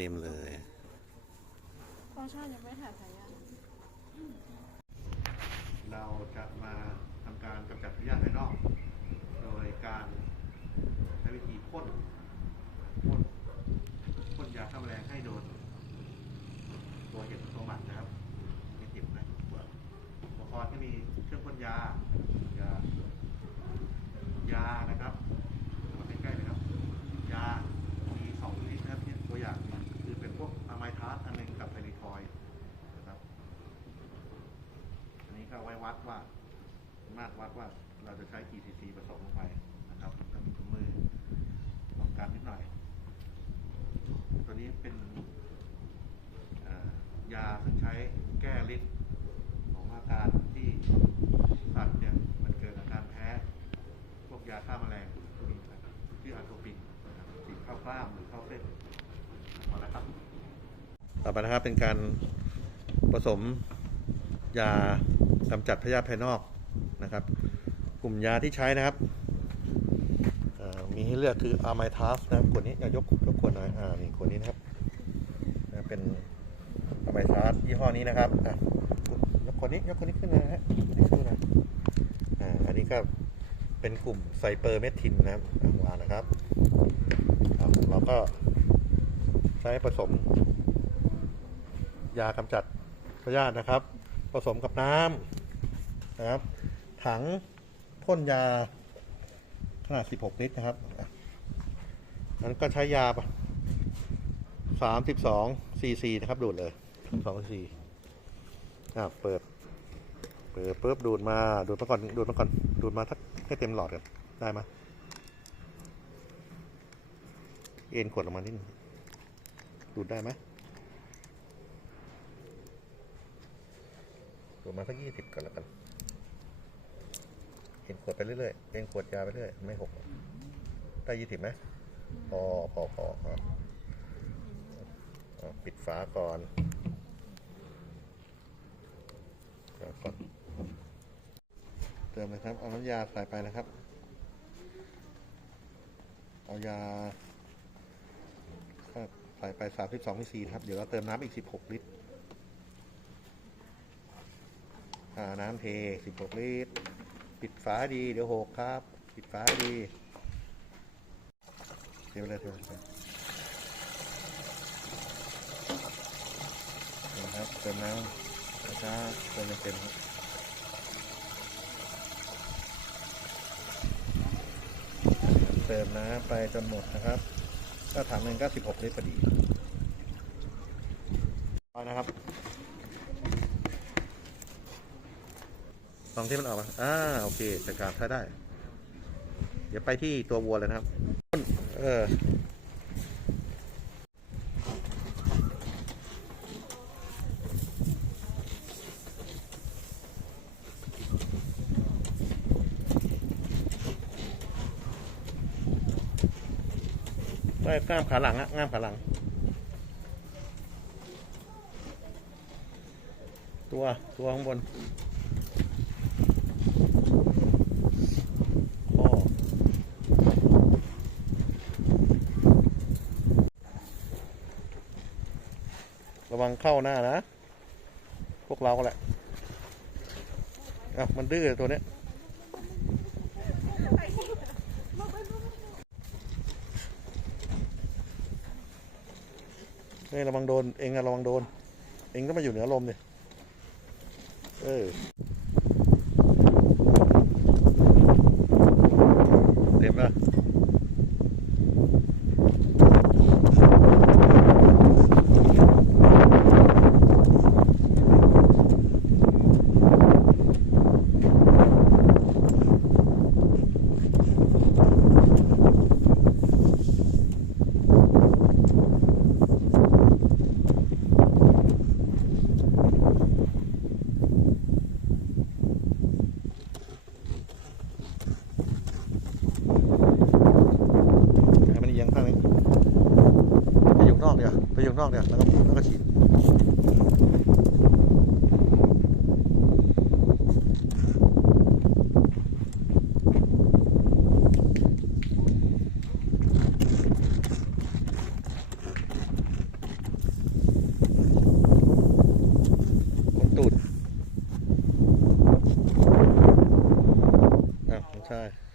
ต็มเลยฟังก์ชันยังไม่ถ่ายสายยางเราจะมาทำการกำจัดพยาธิภายนอก โดยการใช้วิธีพ่นพ่นพ่นยาฆ่าแมลงให้โดน ตัวเห็ดตัวหมัดนะครับไม่ติดนะอุปกรณ์ที่มีเครื่องพ่นยายายานะครับมาใกล้ๆนะครับ ยา มีสองชนิดนะครับที่ตัวอย่างคือเป็นพวกอะไมทาสอันหนึงกับไพริทอยด์นะครับ อันนี้ ก็เอาไว้วัดว่า มาตรวัดว่าเราจะใช้กี่ซีซีผสมลงไปนะครับกับถุงมือป้องกันนิดหน่อย ตัวนี้เป็นยาซึ่งใช้แก้ฤทธิ์ของอาการที่สัตว์เนี่ยมันเกิดอาการแพ้ พวกยาฆ่าแมลงพวกนี้นะครับชื่ออะโทปินนะครับติดเข้ากล้ามหรือเข้าเส้นพอแล้วครับ ต่อไปนะครับเป็นการผสมยา กำจัดพยาธิภายนอกนะครับ กลุ่มยาที่ใช้นะครับมีให้เลือกคืออะไมทาสนะครับขวดนี้ยกยกขวดหน่อยอ่านี่ขวดนี้นะครับนะเป็นอะไมทาสยี่ห้อนี้นะครับอะยกขวดนี้ยกขวดนี้ขึ้นมาฮะนี่ขึ้นมาอ่าอันนี้ก็เป็นกลุ่มไซเปอร์เมทินนะครับอะวานะครับเราก็ใช้ผสม ยากำจัดพยาธินะครับ ผสมกับน้ำ นะครับ ถังพ่นยาขนาด 16 ลิตรนะครับนั้นก็ใช้ยา32 cc นะครับ ดูดเลย2 cc อะเปิด เปิดปุ๊บดูดมา ดูดมาก่อน ดูดมาก่อน ดูดมาทักให้เต็มหลอดกันได้ไหมเอ็นขวดออกมานิดนึงดูดได้ไหมดูดมาสักยี่สิบก่อนแล้วกัน เห็นขวดไปเรื่อยๆเองขวดยาไปเรื่อย ไม่หก ได้ยี่สิบไหมพอพอพอพออปิดฝาก่อนเดี๋ยวก่อนเติมนะครับ เอาน้ำยาใส่ไปนะครับ เอายาใส่ไปสามสิบสองมิลลิครับ เดี๋ยวเราเติมน้ำอีกสิบหกลิตรน้ำเท16ลิตร ปิดฝาดี เดี๋ยวหกครับ ปิดฝาดีเทไปเลยเทไปเลยนี่นะครับเติมน้ำนะครับเติมเต็มครับเติมน้ำไปจนหมดนะครับ ก็ถังหนึ่งก็16ลิตรพอดีนะครับ ลองที่มันออกมาอ่าโอเคจัดการใช้ได้ เดี๋ยวไปที่ตัววัวเลยนะครับ เออได้ก้ามขาหลังอะง่ามขาหลัง ตัว ตัวข้างบน ระวังเข้าหน้านะ พวกเราก็แหละอะมันดื้อตัวเนี้ยเฮ้ระวังโดน เองอะระวังโดน เองก็มาอยู่เหนือลมดิเออ อยู่นอกเนี่ยแล้วก็แล้วก็ฉีดตูดใช่